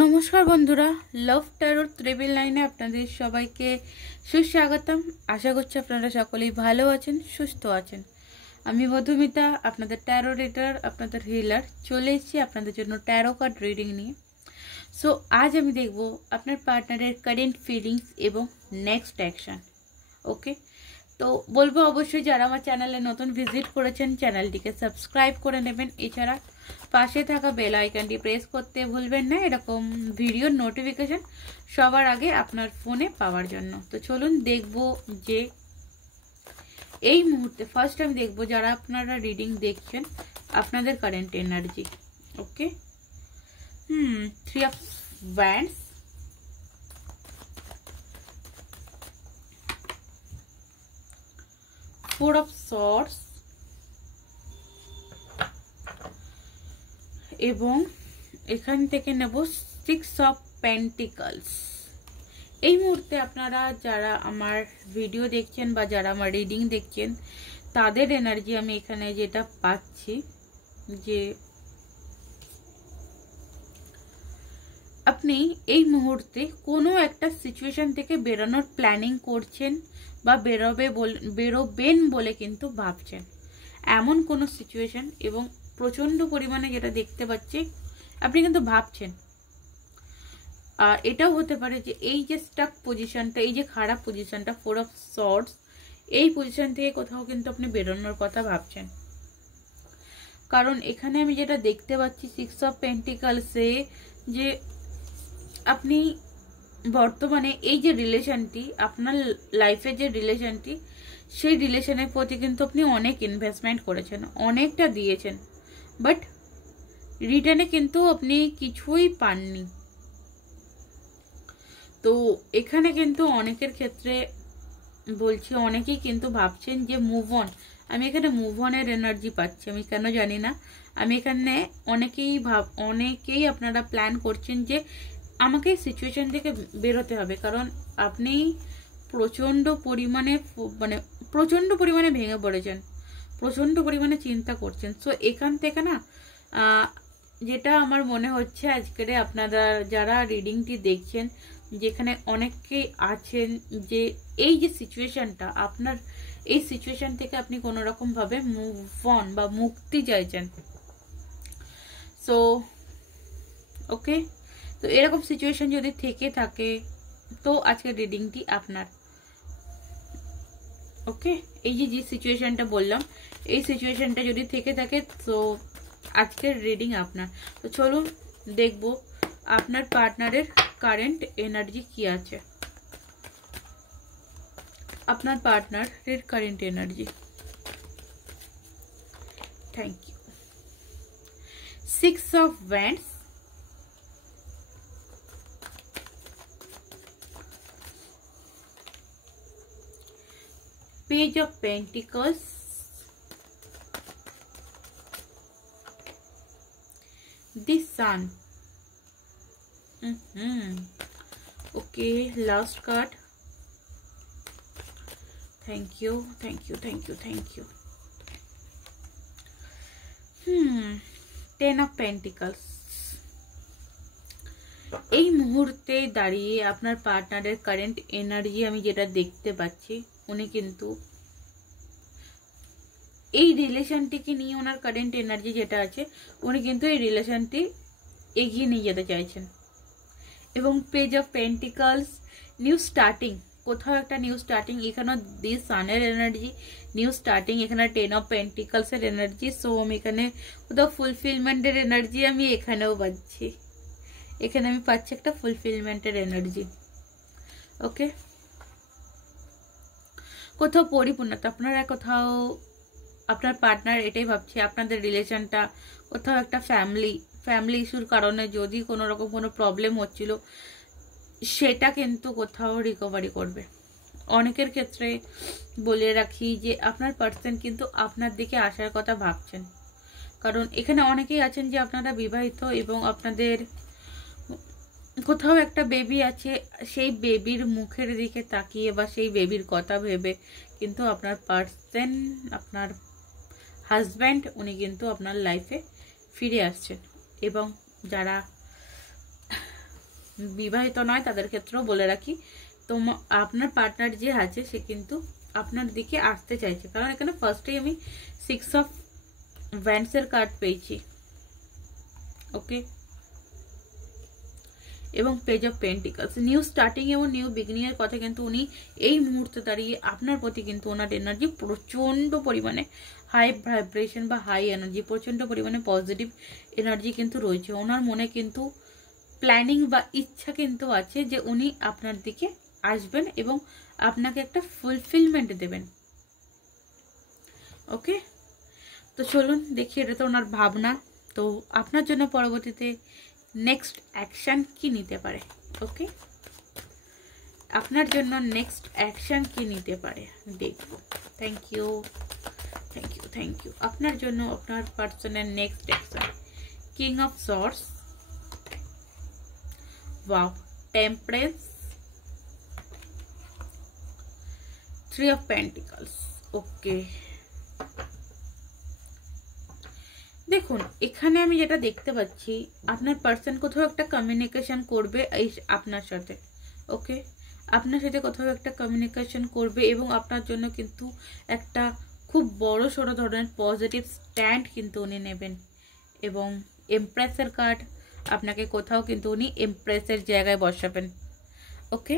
নমস্কার বন্ধুরা, লাভ ট্যারোর ট্রিপল লাইনে আপনাদের সবাইকে সুস্বাগতম। আশা করছি আপনারা সকলেই ভালো আছেন, সুস্থ আছেন। আমি মধুমিতা, আপনাদের ট্যারো রিডার, আপনাদের হিলার। চলে এসেছি আপনাদের জন্য ট্যারো কার্ড রিডিং নিয়ে। সো আজ আমি দেখব আপনার পার্টনারের কারেন্ট ফিলিংস এবং নেক্সট অ্যাকশন। ওকে, তো বলবো অবশ্যই যারা আমার চ্যানেলে নতুন ভিজিট করেছেন চ্যানেলটিকে সাবস্ক্রাইব করে নেবেন। এছাড়া পাশে থাকা বেল আইকনটি প্রেস করতে ভুলবেন না, এরকম ভিডিওর নোটিফিকেশন সবার আগে আপনার ফোনে পাওয়ার জন্য। তো চলুন দেখব যে এই মুহূর্তে ফার্স্ট আমি দেখব যারা আপনারা রিডিং দেখছেন আপনাদের current energy. Okay, 3 of Wands, Four of Swords এবং এখান থেকে নেব 6 of Pentacles। এই মুহূর্তে আপনারা যারা আমার ভিডিও দেখছেন বা যারা আমার রিডিং দেখছেন তাদের এনার্জি আমি এখানে যেটা পাচ্ছি যে আপনি এই মুহূর্তে কোনো একটা সিচুয়েশন থেকে বেরোনোর প্ল্যানিং করছেন বা বেরোবেন বলে কিন্তু ভাবছেন, এমন কোনো সিচুয়েশন। এবং প্রচন্ড পরিমাণে যেটা দেখতে পাচ্ছি আপনি কিন্তু ভাবছেন। আর এটাও হতে পারে যে এই যে স্টাক পজিশনটা, এই যে খারাপ পজিশনটা, 4 of Swords, এই পজিশন থেকে কোথাও কিন্তু আপনি বেরোনোর কথা ভাবছেন। কারণ এখানে আমি যেটা দেখতে পাচ্ছি 6 of Pentacles-এ যে আপনি বর্তমানে এই যে রিলেশনটি, আপনার লাইফের যে রিলেশনটি, সেই রিলেশনের প্রতি কিন্তু আপনি অনেক ইনভেস্টমেন্ট করেছেন, অনেকটা দিয়েছেন, বাট রিটার্নে কিন্তু আপনি কিছুই পাননি। তো এখানে কিন্তু অনেকের ক্ষেত্রে বলছি, অনেকেই কিন্তু ভাবছেন যে মুভ অন। আমি এখানে মুভ অনের এনার্জি পাচ্ছি, আমি কেন জানি না। আমি এখানে অনেকেই আপনারা প্ল্যান করছেন যে আমাকে এই সিচুয়েশন থেকে বেরোতে হবে, কারণ আপনি প্রচন্ড পরিমাণে ভেঙে পড়েছেন, প্রচন্ড পরিমাণে চিন্তা করছেন। সো এখান থেকে না যেটা আমার মনে হচ্ছে আজকের আপনারা যারা রিডিংটি দেখছেন, যেখানে অনেকেই আছেন যে এই যে সিচুয়েশনটা আপনার, এই সিচুয়েশন থেকে আপনি কোনো রকম ভাবে মুভ অন বা মুক্তি চাইছেন। সো ওকে, তো এরকম সিচুয়েশন যদি থেকে থাকে তো আজকের রিডিংটি আপনার। ওকে, এই যে সিচুয়েশনটা বললাম, এই সিচুয়েশনটা যদি থেকে থাকে তো আজকের রিডিং আপনার। তো চলুন দেখব আপনার পার্টনারের কারেন্ট এনার্জি কি আছে। আপনার পার্টনারের current energy. Thank you. 6 of Wands, Page of Pentacles, the Sun. Okay, last card. Thank you. 10 of Pentacles. এই মুহূর্তে দাঁড়িয়ে আপনার পার্টনারের কারেন্ট এনার্জি আমি যেটা দেখতে পাচ্ছি, উনি কিন্তু এই রিলেশনটিকে নিয়ে, ওনার কারেন্ট এনার্জি যেটা আছে, উনি কিন্তু এই রিলেশনটি এগিয়ে নিয়ে যেতে চাইছেন। এবং page of pentacles, new starting, কোথাও একটা নিউ স্টার্টিং। এখানেও দি সানের এনার্জি, নিউ স্টার্টিং। এখানে 10 অফ পেন্টিকলস এর এনার্জি। সো আমি এখানে কোথাও ফুলফিলমেন্টের এনার্জি আমি এখানেও পাচ্ছি। এখানে আমি পাচ্ছি একটা ফুলফিলমেন্টের এনার্জি। ওকে, কোথাও পরিপূর্ণতা, কোথাও আপনার পার্টনার এটাই ভাবছে আপনাদের রিলেশনটা কোথাও একটা ফ্যামিলি ইস্যুর কারণে যদি কোনো রকম কোনো প্রবলেম হচ্ছিল, সেটা কিন্তু কোথাও রিকভারি করবে। অনেকের ক্ষেত্রে বলে রাখি যে আপনার পার্সন কিন্তু আপনার দিকে আসার কথা ভাবছেন, কারণ এখানে অনেকেই আছেন যে আপনারা বিবাহিত এবং আপনাদের কোথাও একটা বেবি আছে, সেই বেবির মুখের দিকে তাকিয়ে বা সেই বেবির কথা ভেবে কিন্তু আপনার পার্সন, আপনার হাজব্যান্ড, উনি কিন্তু আপনার লাইফে ফিরে আসছেন। এবং যারা বিবাহিত নয় তাদের ক্ষেত্রেও বলে রাখি, তো আপনার পার্টনার যে আছে সে কিন্তু আপনার দিকে আসতে চাইছে, কারণ এখানে ফার্স্টেই আমি 6 অফ ওয়ান্ডসের কার্ড পেয়েছি। ওকে, এবং page of pentacles, new starting এবং নিউ বিগিনিং এর কথা কিন্তু উনি এই মুহূর্তে দাঁড়িয়ে আপনার প্রতি কিন্তু ওনার এনার্জি প্রচন্ড পরিমাণে হাই ভাইব্রেশন বা হাই এনার্জি, প্রচন্ড পরিমাণে পজিটিভ এনার্জি কিন্তু রয়েছে। ওনার মনে কিন্তু প্ল্যানিং বা ইচ্ছা কিন্তু আছে যে উনি আপনার দিকে আসবেন এবং আপনাকে একটা ফুলফিলমেন্ট দেবেন। ওকে, তো চলুন দেখি এটা তো ওনার ভাবনা। তো আপনার জন্য পরবর্তীতে নেক্সট অ্যাকশন কি নিতে পারে। ওকে, আপনার জন্য নেক্সট অ্যাকশন কি নিতে পারে দেখবো। Thank you, thank you, thank you. আপনার জন্য আপনার পার্সনের next action, king of swords, wow, temperance, 3 of pentacles. Okay, দেখুন এখানে আমি যেটা দেখতে পাচ্ছি, আপনার পার্সন কোথাও একটা কমিউনিকেশন করবে এই আপনার সাথে। ওকে, আপনার সাথে কোথাও একটা কমিউনিকেশন করবে এবং আপনার জন্য কিন্তু একটা খুব বড় সড়ো ধরনের পজিটিভ স্ট্যান্ড কিন্তু উনি নেবেন। এবং এমপ্রেসের কার্ড, আপনাকে কোথাও কিন্তু উনি এমপ্রেসের জায়গায় বসাবেন। ওকে,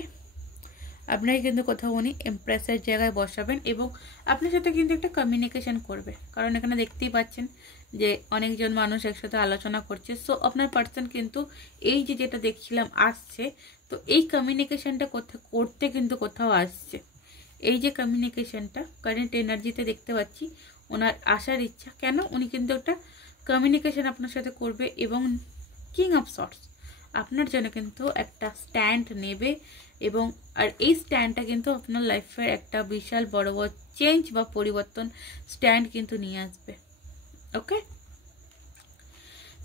আপনাকে কিন্তু কোথাও উনি এমপ্রেসের জায়গায় বসাবেন এবং আপনার সাথে কিন্তু একটা কমিউনিকেশন করবে, কারণ এখানে দেখতেই পাচ্ছেন যে অনেকজন মানুষ একসাথে আলোচনা করছে। সো আপনার পার্সন কিন্তু এই যে যেটা দেখছিলাম আসছে, তো এই কমিউনিকেশনটা করতে কিন্তু কোথাও আসছে। এই যে কমিউনিকেশনটা কারেন্ট এনার্জিতে দেখতে পাচ্ছি ওনার আসার ইচ্ছা, কেন উনি কিন্তু একটা কমিউনিকেশন আপনার সাথে করবে এবং কিং অফ সর্ডস আপনার জন্য কিন্তু একটা স্ট্যান্ড নেবে এবং আর এই স্ট্যান্ডটা কিন্তু আপনার লাইফের একটা বিশাল বড় বড় চেঞ্জ বা পরিবর্তন স্ট্যান্ড কিন্তু নিয়ে আসবে। Okay,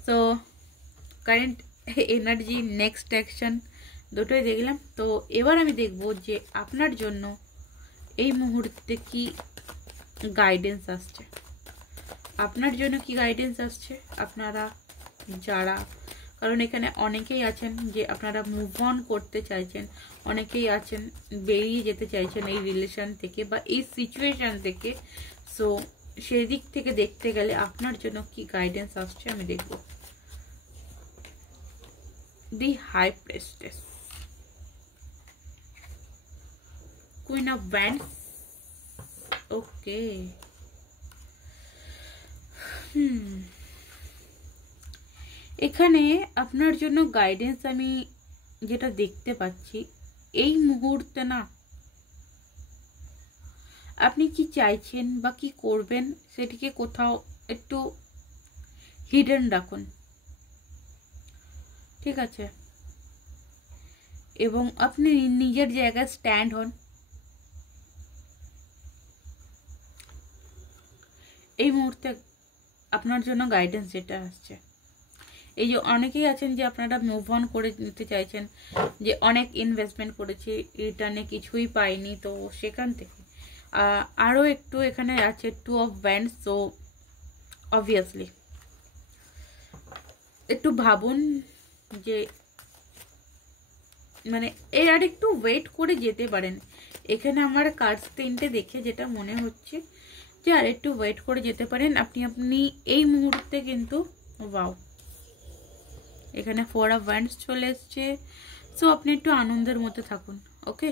so current energy, next action দুটোই দেখলাম। তো এবার আমি দেখব যে আপনার জন্য এই মুহূর্তে কি গাইডেন্স আসছে, আপনার জন্য কি গাইডেন্স আসছে। আপনারা যারা, কারণ এখানে অনেকেই আছেন যে আপনারা মুভ অন করতে চাইছেন, অনেকেই আছেন বেরিয়ে যেতে চাইছেন এই রিলেশন থেকে বা এই সিচুয়েশন থেকে। সো সেই দিক থেকে দেখতে গেলে আপনার জন্য কি গাইডেন্স আসছে আমি দেখব। The high priestess, queen of wands. Okay, এখানে আপনার জন্য গাইডেন্স আমি যেটা দেখতে পাচ্ছি এই মুহূর্তে না, আপনি কি চাইছেন বা কি করবেন সেটিকে কোথাও একটু হিডেন রাখুন, ঠিক আছে, এবং আপনি নিজের জায়গায় স্ট্যান্ড হন। এই মুহূর্তে আপনার জন্য গাইডেন্স যেটা আসছে, এই যে অনেকেই আছেন যে আপনারা মুভ অন করে নিতে চাইছেন, যে অনেক ইনভেস্টমেন্ট করেছি রিটার্নে কিছুই পাইনি, তো সেখান থেকে আরও একটু এখানে আছে 2 অফ ওয়ান্ডস। সো অবভিয়াসলি একটু ভাবুন যে মানে এর আর একটু ওয়েট করে যেতে পারেন। এখানে আমার কার্ডস 3টে দেখে যেটা মনে হচ্ছে যে আর একটু ওয়েট করে যেতে পারেন আপনি এই মুহূর্তে কিন্তু। ওয়াও, এখানে 4 অফ ওয়ান্ডস চলে এসছে। সো আপনি একটু আনন্দের মধ্যে থাকুন। ওকে,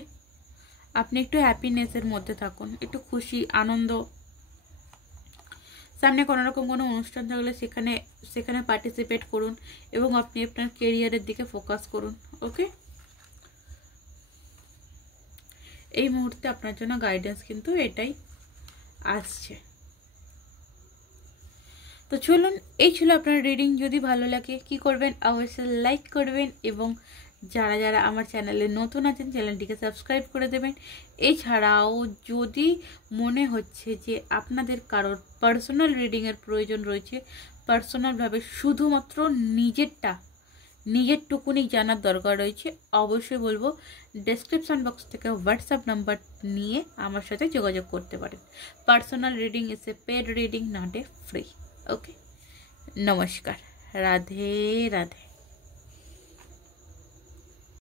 আপনি একটু হ্যাপিনেসের মধ্যে থাকুন, একটু খুশি আনন্দ। সামনে কোনো রকম কোনো অনুষ্ঠান থাকলে সেখানে পার্টিসিপেট করুন এবং আপনি আপনার কেরিয়ারের দিকে ফোকাস করুন। ওকে, এই মুহূর্তে আপনার জন্য গাইডেন্স কিন্তু এটাই আসছে। তো চলুন, এই ছিল আপনার রিডিং। যদি ভালো লাগে কি করবেন, অবশ্যই লাইক করবেন এবং যারা যারা আমার চ্যানেলে নতুন আছেন চ্যানেলটিকে সাবস্ক্রাইব করে দেবেন। এছাড়াও যদি মনে হচ্ছে যে আপনাদের কারোর পার্সোনাল রিডিংয়ের প্রয়োজন রয়েছে, পার্সোনালভাবে শুধুমাত্র নিজের টুকুনি জানার দরকার রয়েছে, অবশ্যই বলবো ডেসক্রিপশন বক্স থেকে হোয়াটসঅ্যাপ নাম্বার নিয়ে আমার সাথে যোগাযোগ করতে পারেন। Personal reading is a paid reading, not a free. Okay, নমস্কার, রাধে রাধে।